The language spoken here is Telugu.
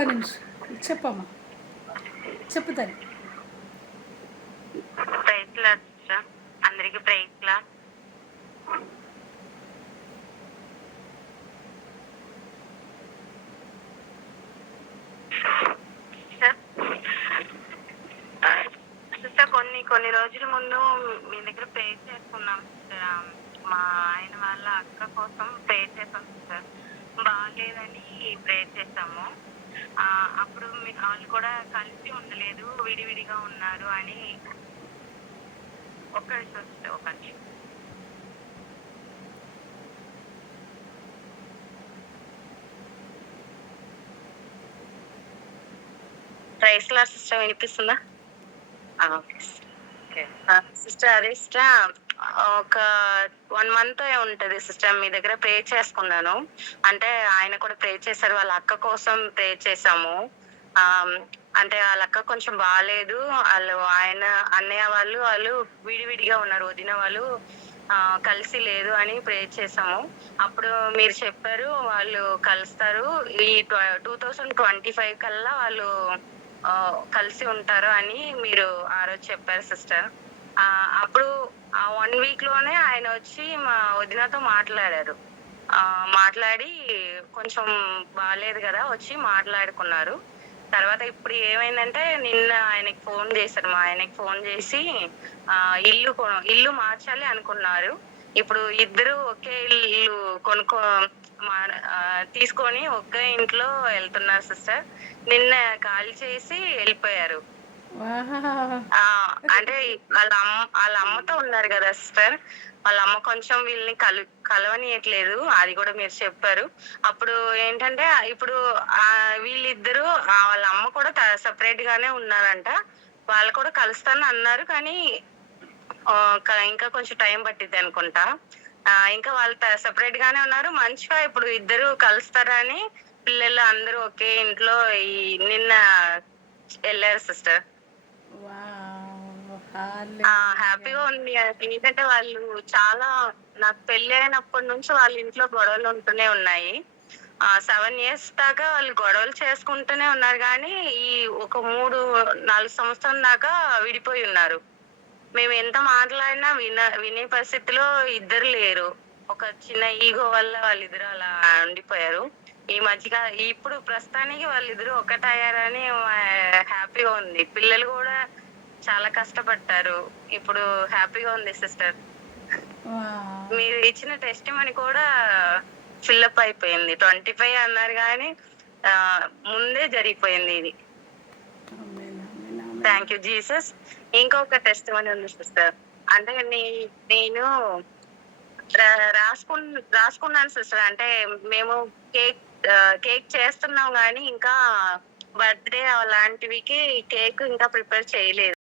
ఒక్క నిమిషం చెప్పమ్మా, చెప్పు తల్లి. Praise Lord sister. అందరికి ప్రైజ్ లార్డ్. సిస్టర్ కొన్ని రోజుల ముందు మీ దగ్గర ప్రే చేసుకున్నాం సిస్టర్. మా ఆయన వాళ్ళ అక్క కోసం ప్రే చేసాం సిస్టర్. బాగాలేదని ప్రే చేసాము. అప్పుడు వాళ్ళు కూడా కలిసి ఉండలేదు, విడివిడిగా ఉన్నారు అని. ఒక్క నిమిషం సిస్టర్, ఒక నిమిషం. ప్రైజ్ లార్డ్ సిస్టర్, వినిపిస్తుందా? సిస్టర్ అదే సిస్టర్, ఒక 1 month ఉంటది సిస్టర్, మీ దగ్గర ప్రే చేసుకున్నాను. అంటే ఆయన కూడా ప్రే చేశారు, వాళ్ళ అక్క కోసం ప్రే చేసాము. అంటే వాళ్ళ అక్క కొంచెం బాగాలేదు, ఆయన అన్నయ్య వాళ్ళు విడివిడిగా ఉన్నారు, వదిన వాళ్ళు కలిసి లేదు అని ప్రే చేసాము. అప్పుడు మీరు చెప్పారు వాళ్ళు కలుస్తారు, ఈ 2025 కల్లా వాళ్ళు కలిసి ఉంటారు అని మీరు ఆ రోజు చెప్పారు సిస్టర్. అప్పుడు ఆ 1 week లోనే ఆయన వచ్చి మా వదినతో మాట్లాడారు. మాట్లాడి కొంచెం బాగాలేదు కదా, వచ్చి మాట్లాడుకున్నారు. తర్వాత ఇప్పుడు ఏమైందంటే నిన్న ఆయనకి ఫోన్ చేశారు, మా ఆయనకి ఫోన్ చేసి ఇల్లు మార్చాలి అనుకున్నారు. ఇప్పుడు ఇద్దరు ఒకే ఇల్లు తీసుకొని ఒకే ఇంట్లో వెళ్తున్నారు సిస్టర్. నిన్న కాల్ చేసి వెళ్ళిపోయారు. అంటే వాళ్ళ అమ్మతో ఉన్నారు కదా సిస్టర్, వాళ్ళ అమ్మ కొంచెం వీళ్ళని కలవనీయట్లేదు, అది కూడా మీరు చెప్పారు. అప్పుడు ఏంటంటే ఇప్పుడు వీళ్ళిద్దరు వాళ్ళ అమ్మ కూడా సపరేట్ గానే ఉన్నారంట. వాళ్ళు కూడా కలుస్తాను అన్నారు, కానీ ఇంకా కొంచెం టైం పట్టిద్ది అనుకుంటా. ఇంకా వాళ్ళు సపరేట్ గానే ఉన్నారు. మంచిగా ఇప్పుడు ఇద్దరు కలుస్తారని పిల్లలు అందరూ ఒకే ఇంట్లో నిన్న వెళ్ళారు సిస్టర్. హ్యాపీగా ఉంది. ఏంటంటే వాళ్ళు చాలా, నాకు పెళ్లి అయినప్పటి నుంచి వాళ్ళ ఇంట్లో గొడవలు ఉంటూనే ఉన్నాయి. 7 years దాకా వాళ్ళు గొడవలు చేసుకుంటూనే ఉన్నారు, కానీ ఈ ఒక 3-4 సంవత్సరం దాకా విడిపోయి ఉన్నారు. మేము ఎంత మాట్లాడినా వినే పరిస్థితిలో ఇద్దరు లేరు. ఒక చిన్న ఈగో వల్ల వాళ్ళిద్దరు అలా ఉండిపోయారు. ఈ మధ్యగా ఇప్పుడు ప్రస్తుతానికి వాళ్ళిద్దరు ఒకటయ్యారని హ్యాపీగా ఉంది. పిల్లలు కూడా చాలా కష్టపడ్డారు, ఇప్పుడు హ్యాపీగా ఉంది సిస్టర్. మీరు ఇచ్చిన టెస్టిమనీ కూడా ఫిల్అప్ అయిపోయింది. 25 అన్నారు, కానీ ముందే జరిగిపోయింది ఇది. Thank you Jesus. ఇంకొక టెస్టిమనీ ఉంది సిస్టర్. అంటే నేను రాసుకున్నాను సిస్టర్. అంటే మేము కేక్ చేస్తున్నాం, కానీ ఇంకా బర్త్డే అలాంటివికి కేక్ ఇంకా ప్రిపేర్ చేయలేదు.